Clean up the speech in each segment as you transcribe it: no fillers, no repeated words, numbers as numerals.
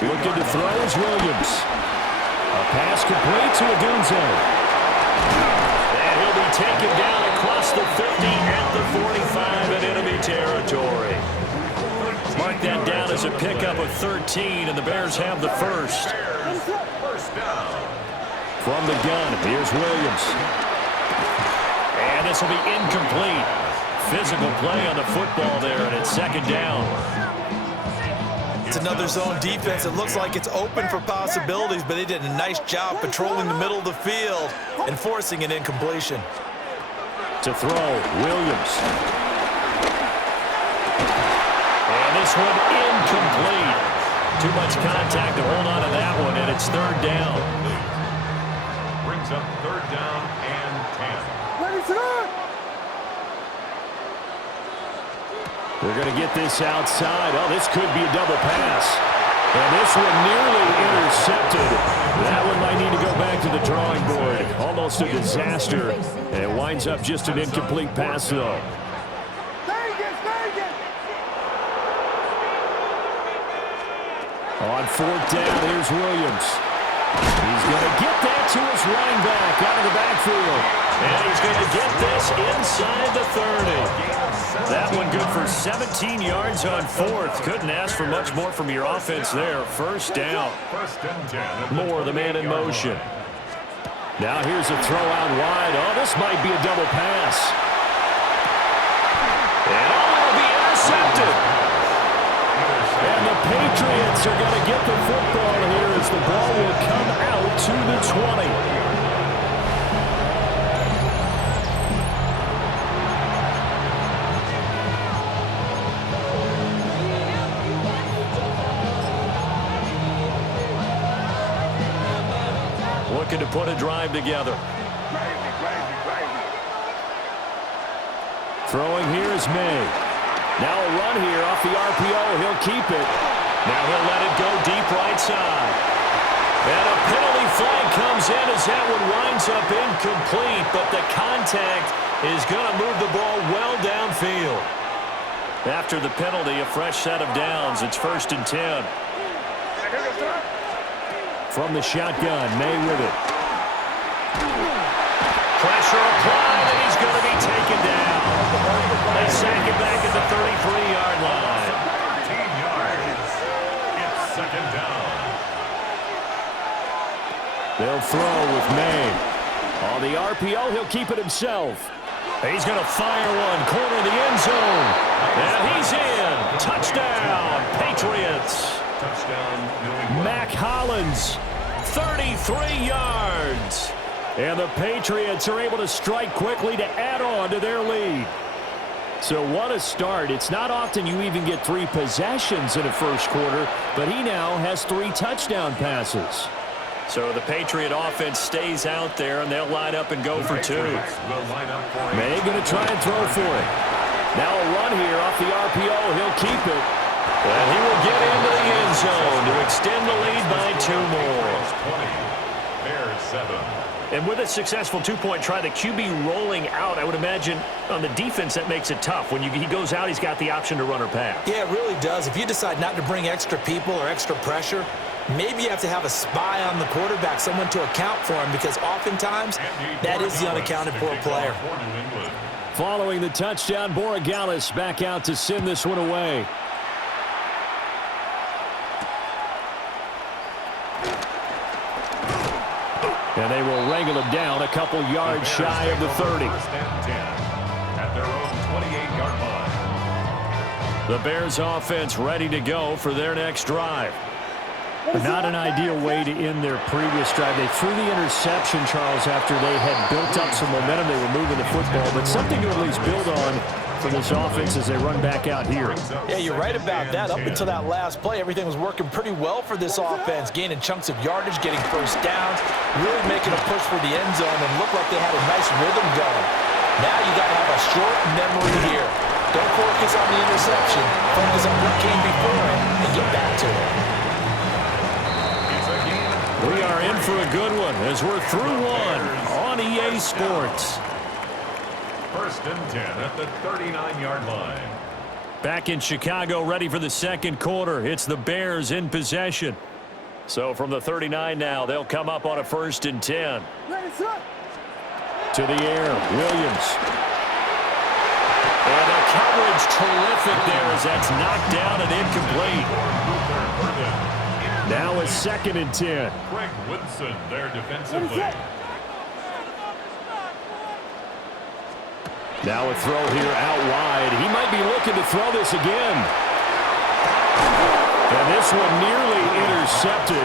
Looking to throw is Williams. A pass complete to Odunze. And he'll be taken down across the 50 at the 45 in enemy territory. Mark that down as a pickup of 13, and the Bears have the first. From the gun, here's Williams. And this will be incomplete. Physical play on the football there, and it's second down. It's another zone defense. It looks like it's open for possibilities, but they did a nice job patrolling the middle of the field and forcing an incompletion. To throw, Williams. And this one incomplete. Too much contact to hold on to that one, and it's third down. Brings up third down and 10. Ready, set. They're going to get this outside. Oh, this could be a double pass. And this one nearly intercepted. That one might need to go back to the drawing board. Almost a disaster. And it winds up just an incomplete pass, though. On fourth down, here's Williams. He's going to get that to his running back out of the backfield. And he's going to get this inside the 30. That one good for 17 yards on fourth. Couldn't ask for much more from your offense there. First down. Moore, the man in motion. Now here's a throw out wide. Oh, this might be a double pass. And it'll be intercepted. And the Patriots are going to get the football here as the ball will come out to the 20. Looking to put a drive together. Throwing here is May. Now a run here off the RPO. He'll keep it. Now he'll let it go deep right side. And a penalty flag comes in as that one winds up incomplete, but the contact is going to move the ball well downfield. After the penalty, a fresh set of downs. It's 1st and 10. From the shotgun, May with it. Pressure applied, and he's going to be taken down. They sack it back at the 33-yard line. 13 yards. It's second down. They'll throw with May. On the RPO, he'll keep it himself. He's going to fire one, corner of the end zone. And he's in. Touchdown, Patriots. Touchdown, New England. Mac Hollins, 33 yards. And the Patriots are able to strike quickly to add on to their lead. So what a start. It's not often you even get 3 possessions in a first quarter, but he now has 3 touchdown passes. So the Patriot offense stays out there, and they'll line up and go for 2. May going to try and throw for it. Now a run here off the RPO. He'll keep it. And he will get into the end zone to extend the lead by 2 more. 20. Bears 7. And with a successful 2-point try, the QB rolling out, I would imagine on the defense that makes it tough. When he goes out, he's got the option to run or pass. Yeah, it really does. If you decide not to bring extra people or extra pressure, maybe you have to have a spy on the quarterback, someone to account for him, because oftentimes that is the unaccounted for player. Following the touchdown, Borregales back out to send this one away. And they will wrangle him down a couple yards shy of the 30. At their own 28-yard line. The Bears offense ready to go for their next drive. Not an ideal way to end their previous drive. They threw the interception, Charles, after they had built up some momentum. They were moving the football, but something to at least build on for this offense as they run back out here. Yeah, you're right about that. Up until that last play, everything was working pretty well for this offense, gaining chunks of yardage, getting first downs, really making a push for the end zone, and looked like they had a nice rhythm going. Now you got to have a short memory here. Don't focus on the interception. Focus on what came before it and get back to it. We are in for a good one as we're through one on EA Sports. 1st and 10 at the 39-yard line. Back in Chicago, ready for the second quarter. It's the Bears in possession. So from the 39 now, they'll come up on a 1st and 10. To the air, Williams. And the coverage terrific there as that's knocked down and incomplete. Now a 2nd and 10. Greg Woodson there defensively. Now a throw here out wide. He might be looking to throw this again. And this one nearly intercepted.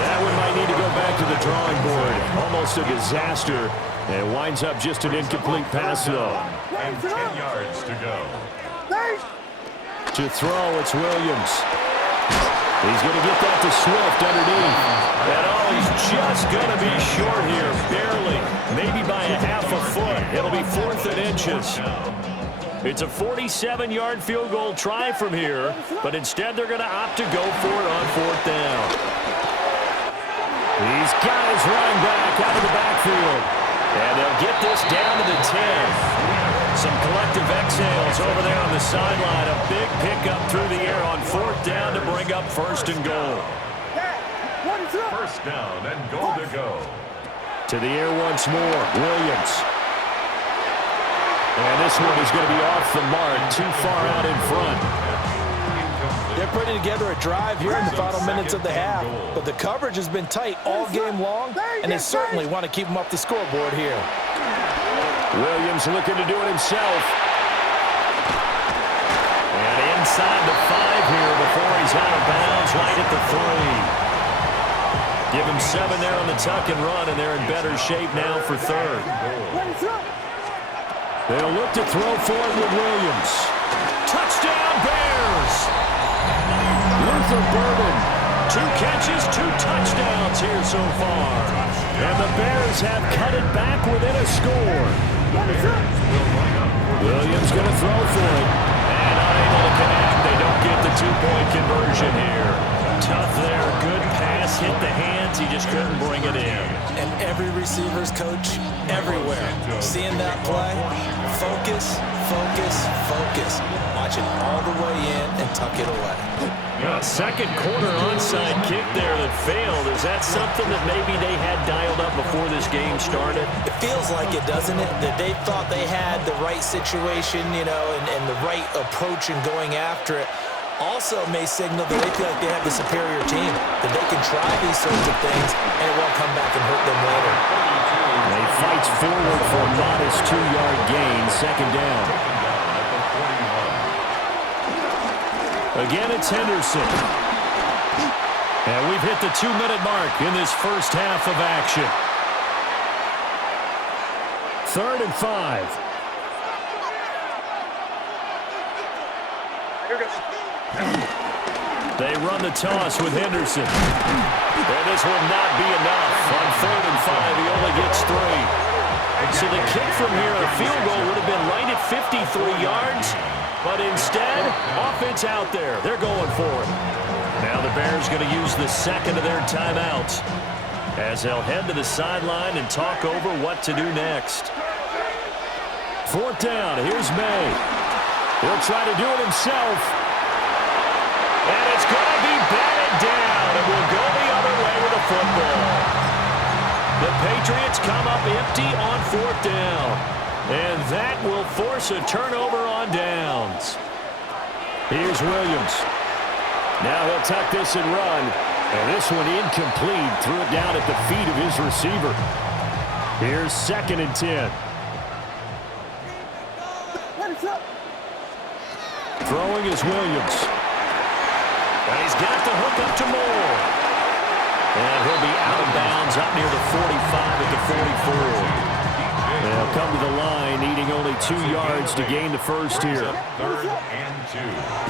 That one might need to go back to the drawing board. Almost a disaster. And it winds up just an incomplete pass, though. And 10 yards to go. To throw, it's Williams. He's going to get that to Swift underneath. And he's just going to be short here, barely. Maybe by a half a foot. It'll be 4th and inches. It's a 47-yard field goal try from here, but instead they're going to opt to go for it on 4th down. He's got his running back out of the backfield. And they'll get this down to the 10. Some collective exhales over there on the sideline. A big pickup through the air on 4th down to bring up 1st and goal. 1st down and goal to go. To the air once more, Williams. And this one is going to be off the mark, too far out in front. They're putting together a drive here in the final minutes of the half, but the coverage has been tight all game long, and they certainly want to keep them up the scoreboard here. Williams looking to do it himself. And inside the 5 here before he's out of bounds, right at the 3. Give him 7 there on the tuck and run, and they're in better shape now for 3rd. They'll look to throw for it with Williams. Touchdown, Bears! Luther Burden, 2 catches, 2 touchdowns here so far. And the Bears have cut it back within a score. Williams going to throw for it. And unable to connect. They don't get the 2-point conversion here. Tough there. Good pass. Hit the hands. He just couldn't bring it in. And every receiver's coach everywhere. Seeing that play, focus, focus, focus. Watch it all the way in and tuck it away. Second quarter onside kick there that failed. Is that something that maybe they had dialed up before this game started? It feels like it, doesn't it? That they thought they had the right situation, you know, and the right approach in going after it. Also may signal that they feel like they have the superior team, that they can try these sorts of things, and it won't come back and hurt them later. They fights forward for a modest 2-yard gain, 2nd down. Again, it's Henderson. And we've hit the 2-minute mark in this first half of action. 3rd and 5. They run the toss with Henderson. And this will not be enough. On 3rd and 5, he only gets 3. So the kick from here, a field goal, would have been right at 53 yards. But instead, offense out there. They're going for it. Now the Bears going to use the 2nd of their timeouts as they'll head to the sideline and talk over what to do next. 4th down. Here's May. He'll try to do it himself. And it's going to be batted down. And we'll go the other way with the football. The Patriots come up empty on 4th down. And that will force a turnover on downs. Here's Williams. Now he'll tuck this and run. And this one incomplete. Threw it down at the feet of his receiver. Here's 2nd and 10. Throwing is Williams. And he's got the hook up to Moore. And he'll be out of bounds up near the 45 at the 44. They'll come to the line, needing only 2 yards to gain the first here. 3rd and 2.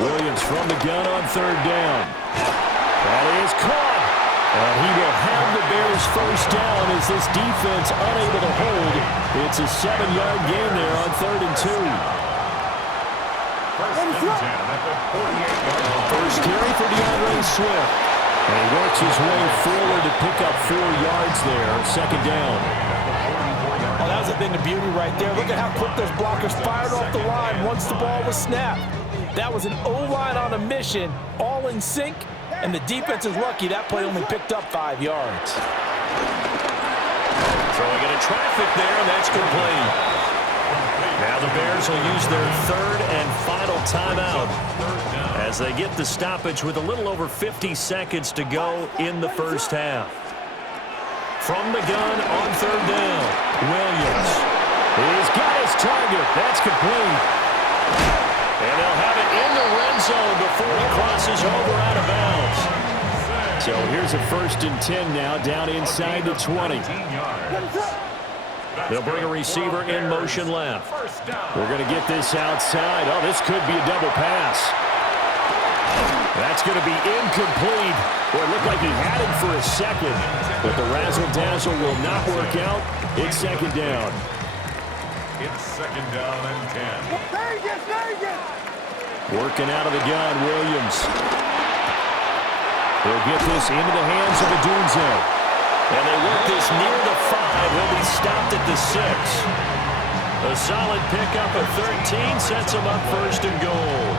Williams from the gun on 3rd down. That is caught. And he will have the Bears first down as this defense unable to hold. It's a 7-yard gain there on 3rd and 2. 1st and 10 at the 48-yard line. First carry for DeAndre Swift. And he works his way forward to pick up 4 yards there, 2nd down. Oh, that was a thing of beauty right there. Look at how quick those blockers fired off the line once the ball was snapped. That was an O-line on a mission, all in sync, and the defense is lucky that play only picked up 5 yards. Throwing into traffic there, and that's complete. Now the Bears will use their third and final timeout as they get the stoppage with a little over 50 seconds to go in the first half. From the gun on third down, Williams. He's got his target. That's complete. And they'll have it in the red zone before he crosses over out of bounds. So here's a 1st and 10 now, down inside the 20. They'll bring a receiver in motion left. We're going to get this outside. Oh, this could be a double pass. That's going to be incomplete. Well, it looked like he had him for a second, but the razzle-dazzle will not work out. It's 2nd down. It's 2nd down and 10. Working out of the gun, Williams. He'll get this into the hands of Odunze. And they work this near the 5. He'll be stopped at the 6. A solid pickup of 13 sets him up 1st and goal.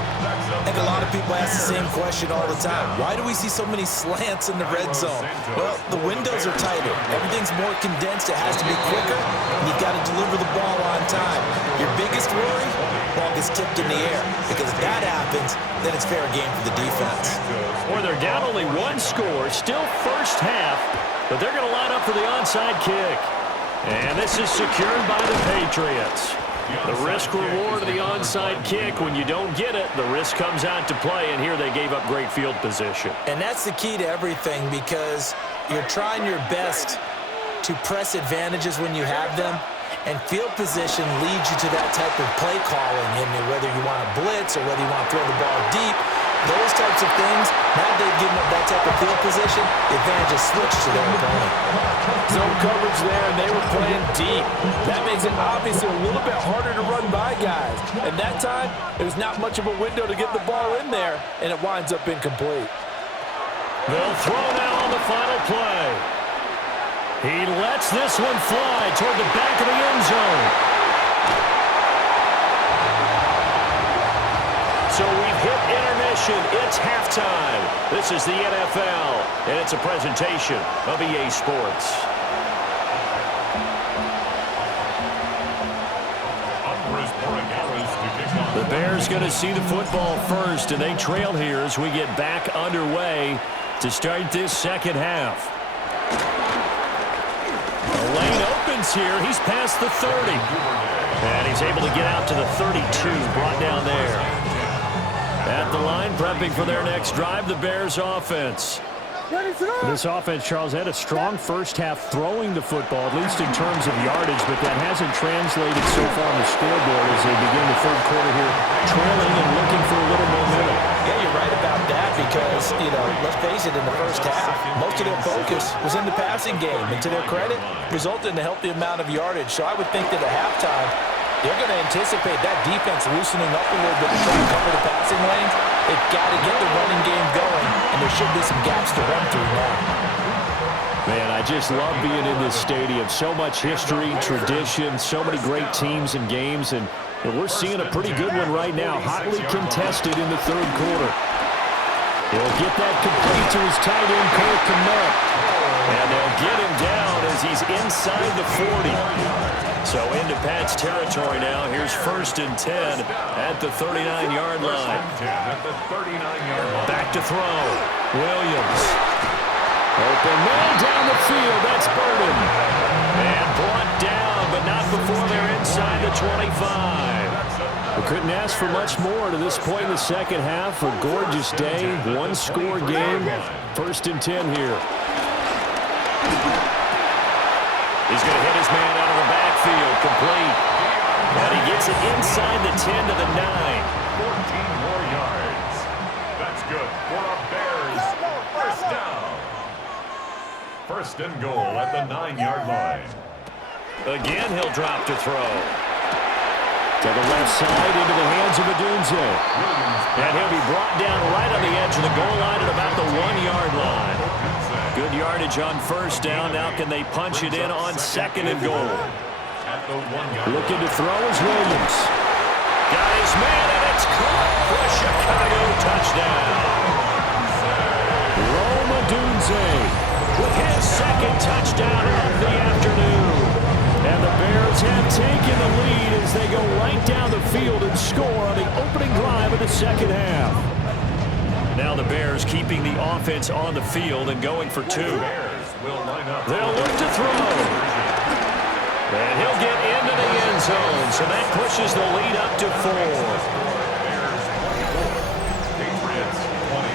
I think a lot of people ask the same question all the time. Why do we see so many slants in the red zone? Well, the windows are tighter. Everything's more condensed. It has to be quicker, and you've got to deliver the ball on time. Your biggest worry? Ball gets tipped in the air. Because if that happens, then it's fair game for the defense. Or they're down only 1 score, still first half, but they're going to line up for the onside kick. And this is secured by the Patriots. The risk-reward of the onside kick, when you don't get it, the risk comes out to play, and here they gave up great field position. And that's the key to everything, because you're trying your best to press advantages when you have them, and field position leads you to that type of play calling, and whether you want to blitz or whether you want to throw the ball deep, those types of things, now they've given up that type of field position, the advantage is switched to their opponent. Zone coverage there, and they were playing deep. That makes it obviously a little bit harder to run by guys. And that time, it was not much of a window to get the ball in there, and it winds up incomplete. They'll throw now on the final play. He lets this one fly toward the back of the end zone. So we've hit intermission. It's halftime. This is the NFL, and it's a presentation of EA Sports. The Bears going to see the football first, and they trail here as we get back underway to start this second half. The lane opens here. He's past the 30. And he's able to get out to the 32, brought down there. At the line, prepping for their next drive, the Bears offense. This offense, Charles, had a strong first half throwing the football, at least in terms of yardage, but that hasn't translated so far on the scoreboard as they begin the third quarter here, trailing and looking for a little momentum. Yeah, you're right about that because, let's face it, in the first half, most of their focus was in the passing game, and to their credit, resulted in a healthy amount of yardage. So I would think that at halftime, they're going to anticipate that defense loosening up a little bit to try to cover the passing lanes. They've got to get the running game going, and there should be some gaps to run through now. Man, I just love being in this stadium. So much history, tradition, so many great teams and games, and we're seeing a pretty good one right now, hotly contested in the third quarter. He'll get that complete to his tight end, Cole Kmet. And they'll get him down as he's inside the 40. So into Pat's territory now. Here's 1st and 10 at the 39-yard line. Back to throw. Williams. Open man down the field. That's Burden. And brought down, but not before they're inside the 25. We couldn't ask for much more to this point in the second half. A gorgeous day, one-score game. 1st and 10 here. He's going to hit his man out of the backfield, complete. And he gets it inside the 10 to the 9. 14 more yards. That's good for the Bears. First down. 1st and goal at the 9-yard line. Again, he'll drop to throw. To the left side, into the hands of Odunze. And he'll be brought down right on the edge of the goal line at about the 1-yard line. Good yardage on first down. Now can they punch it in on 2nd and goal? Looking to throw is Williams. Got his man, and it's caught for a Chicago touchdown. Rome Odunze with his second touchdown of the afternoon. And the Bears have taken the lead as they go right down the field and score on the opening drive of the second half. Now the Bears keeping the offense on the field and going for two. They'll look to throw. And he'll get into the end zone, so that pushes the lead up to 4. Patriots 20.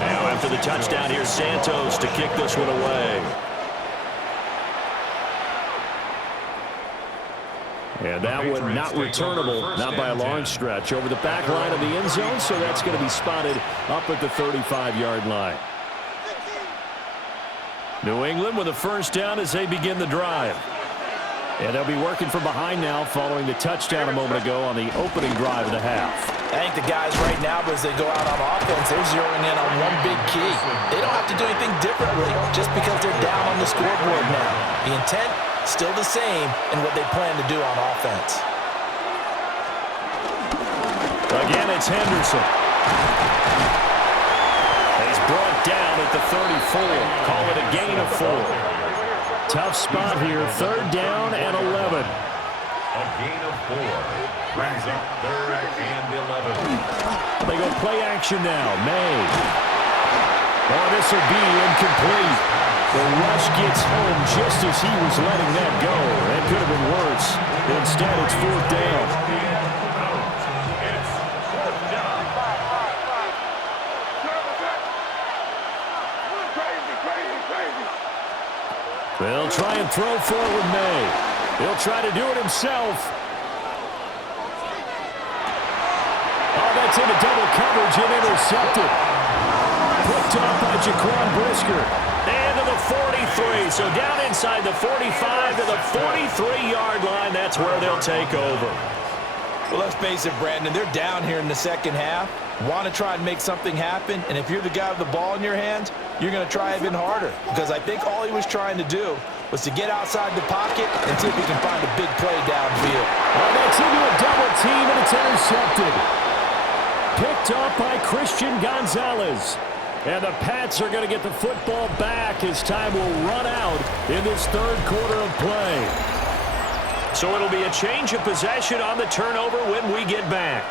Now after the touchdown, here's Santos to kick this one away. And that one not returnable, not by a long stretch, over the back line of the end zone, so that's going to be spotted up at the 35-yard line. New England with a first down as they begin the drive. And they'll be working from behind now following the touchdown a moment ago on the opening drive of the half. I think the guys right now, as they go out on offense, they're zeroing in on one big key. They don't have to do anything differently just because they're down on the scoreboard now. The intent, still the same in what they plan to do on offense. Again, it's Henderson. He's brought down at the 34. Call it a gain of 4. Tough spot here. Third down and 11. A gain of 4. Brings up 3rd and 11. They go play action now. May. Oh, this will be incomplete. The rush gets home just as he was letting that go. That could have been worse. Instead, it's 4th down. It's 4th down. They'll try and throw forward May. He'll try to do it himself. Oh, that's into double coverage and intercepted. Picked off by Jaquan Brisker. And to the 43. So down inside the 45 to the 43-yard line. That's where they'll take over. Well, let's face it, Brandon, they're down here in the second half. Want to try and make something happen, and if you're the guy with the ball in your hands, you're going to try even harder, because I think all he was trying to do was to get outside the pocket and see if he can find a big play downfield. Well, that's into a double team, and it's intercepted. Picked off by Christian Gonzalez. And the Pats are going to get the football back as time will run out in this third quarter of play. So it'll be a change of possession on the turnover when we get back.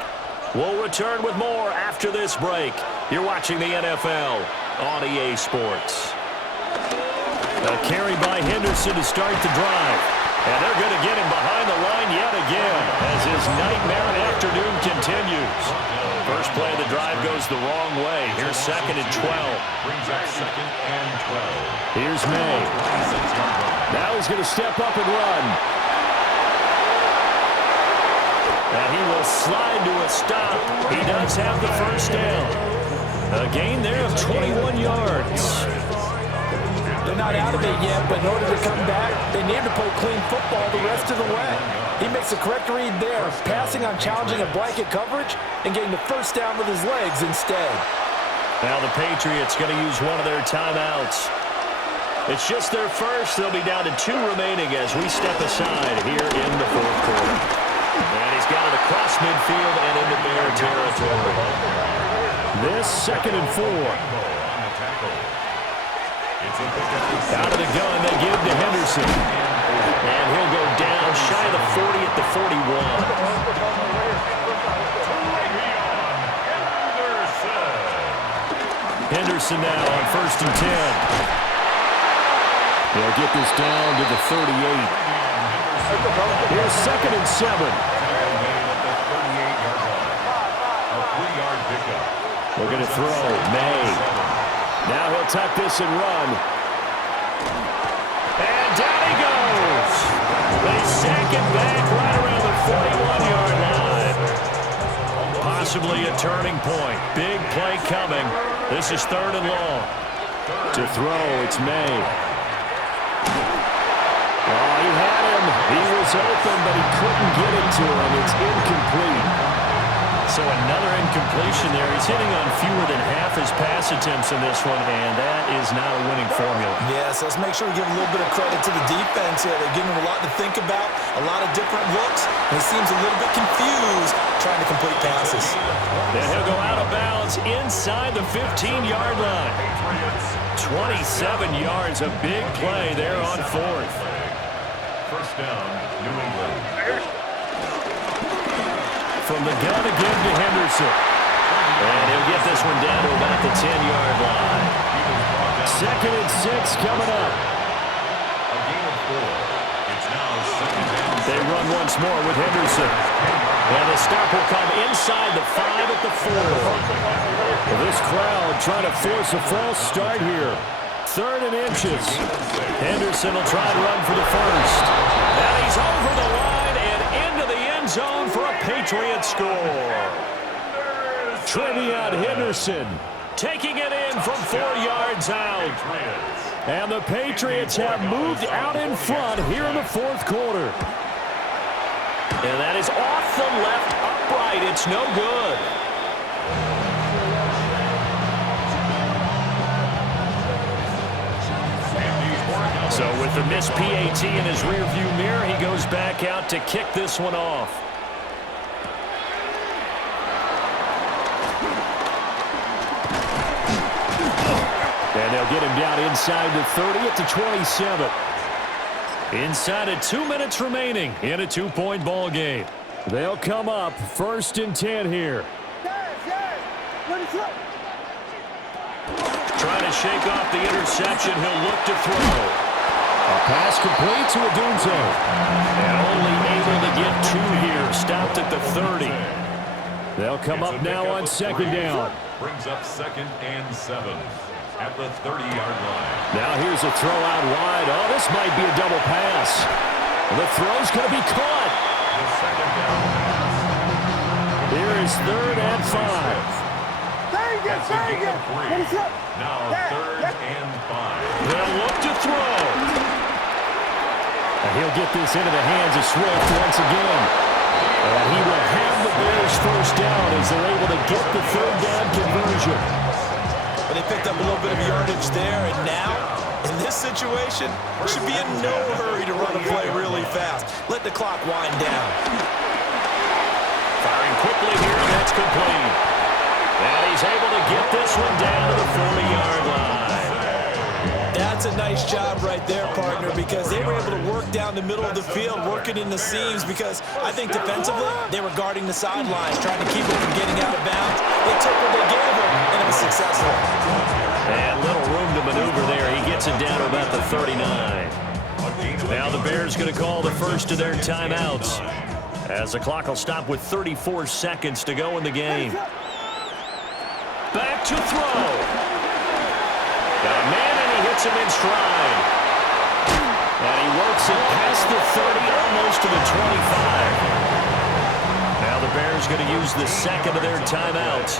We'll return with more after this break. You're watching the NFL on EA Sports. A carry by Henderson to start the drive. And they're going to get him behind the line yet again as his nightmare afternoon continues. First play of the drive goes the wrong way. Here's 2nd and 12. Brings up 2nd and 12. Here's May. Now he's going to step up and run. And he will slide to a stop. He does have the first down. A gain there of 21 yards. They're not out of it yet, but in order to come back, they need to play clean football the rest of the way. He makes a correct read there, passing on challenging a blanket coverage and getting the first down with his legs instead. Now the Patriots going to use one of their timeouts. It's just their first. They'll be down to 2 remaining as we step aside here in the fourth quarter. And he's got it across midfield and into Bear territory. This 2nd and 4. Out of the gun, they give to Henderson. And he'll go down shy of the 40 at the 41. Henderson now on 1st and 10. They'll get this down to the 38. Here's 2nd and 7. We're going to throw. May. Now he'll tuck this and run. And down he goes. They sack him back right around the 41-yard line. Possibly a turning point. Big play coming. This is 3rd and long. To throw, it's May. Oh, he had him. He was open, but he couldn't get it to him. It's incomplete. So So another incompletion there. He's hitting on fewer than half his pass attempts in this one, and that is not a winning formula. Yes, let's make sure we give a little bit of credit to the defense here. They're giving him a lot to think about, a lot of different looks, and he seems a little bit confused trying to complete passes. And he'll go out of bounds inside the 15-yard line. 27 yards, a big play there on fourth. First down, New England. From the gun again to Henderson. And he'll get this one down to about the 10-yard line. 2nd and 6 coming up. A gain of 4. It's now 2nd and 6. They run once more with Henderson. And the stop will come inside the 5 at the 4. Well, this crowd trying to force a false start here. 3rd and inches. Henderson will try to run for the first. And he's over the line and into the end zone for a Patriot score. Trevion Henderson taking it in from 4 yards out. And the Patriots have moved out in front here in the 4th quarter. And that is off the left upright. It's no good. So with the missed PAT in his rearview mirror, he goes back out to kick this one off. And they'll get him down inside the 30 at the 27. Inside of 2 minutes remaining in a 2-point ball game. They'll come up 1st and 10 here. Trying to shake off the interception. He'll look to throw. A pass complete to Odunze. And only able to get 2 here. Stopped at the 30. They'll come up now on 2nd down. Brings up 2nd and 7 at the 30-yard line. Now here's a throw out wide. Oh, this might be a double pass. The throw's going to be caught. The 2nd down pass. Here is 3rd and 5. That's a gain of 3. Now 3rd and 5. They'll look to throw. And he'll get this into the hands of Swift once again. And he will have the Bears first down as they're able to get the 3rd down conversion. But they picked up a little bit of yardage there, and now, in this situation, should be in no hurry to run a play really fast. Let the clock wind down. Firing quickly here, that's complete. And he's able to get this one down to the 40-yard line. That's a nice job right there, partner, because they were able to work down the middle of the field, working in the seams, because I think defensively, they were guarding the sidelines, trying to keep him from getting out of bounds. They took what they gave him, and it was successful. And little room to maneuver there. He gets it down to about the 39. Now the Bears going to call the first of their timeouts, as the clock will stop with 34 seconds to go in the game. Back to throw. Got a man, and he hits him in stride. And he works it past the 30, almost to the 25. Now the Bears going to use the second of their timeouts.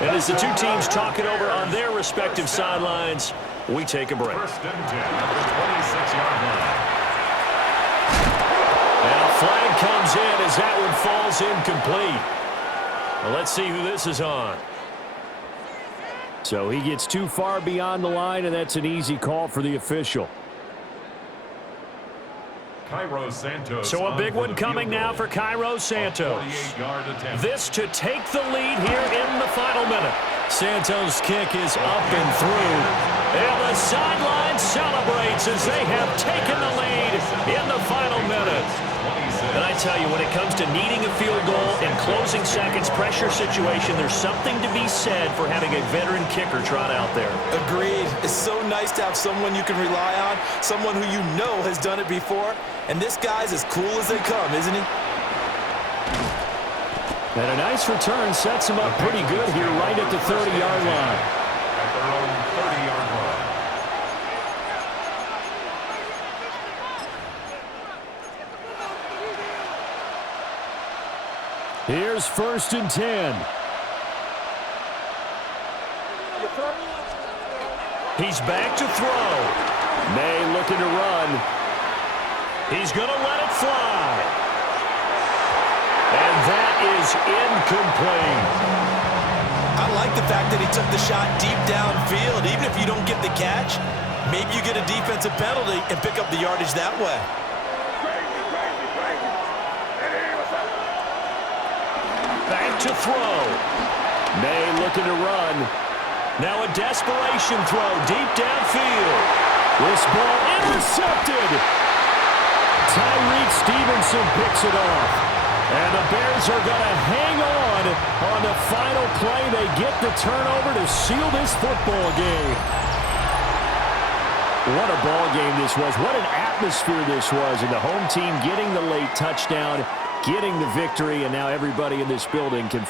And as the two teams talk it over on their respective sidelines, we take a break. 1st and 10 at the 26-yard line. And a flag comes in as that one falls incomplete. Well, let's see who this is on. So he gets too far beyond the line, and that's an easy call for the official. Cairo Santos. So a big one coming now for Cairo Santos. 48-yard attempt. This to take the lead here in the final minute. Santos' kick is up and through. And the sideline celebrates as they have taken the lead in the final minute. And I tell you, when it comes to needing a field goal in closing seconds, pressure situation, there's something to be said for having a veteran kicker trot out there. Agreed. It's so nice to have someone you can rely on, someone who you know has done it before. And this guy's as cool as they come, isn't he? And a nice return sets him up pretty good here right at the 30-yard line. At their own 30-yard line. Here's 1st and 10. He's back to throw. May looking to run. He's going to let it fly. And that is incomplete. I like the fact that he took the shot deep downfield. Even if you don't get the catch, maybe you get a defensive penalty and pick up the yardage that way. Back to throw. May looking to run. Now a desperation throw deep downfield. This ball intercepted. Tyreek Stevenson picks it off. And the Bears are going to hang on the final play. They get the turnover to seal this football game. What a ball game this was. What an atmosphere this was. And the home team getting the late touchdown, getting the victory, and now everybody in this building can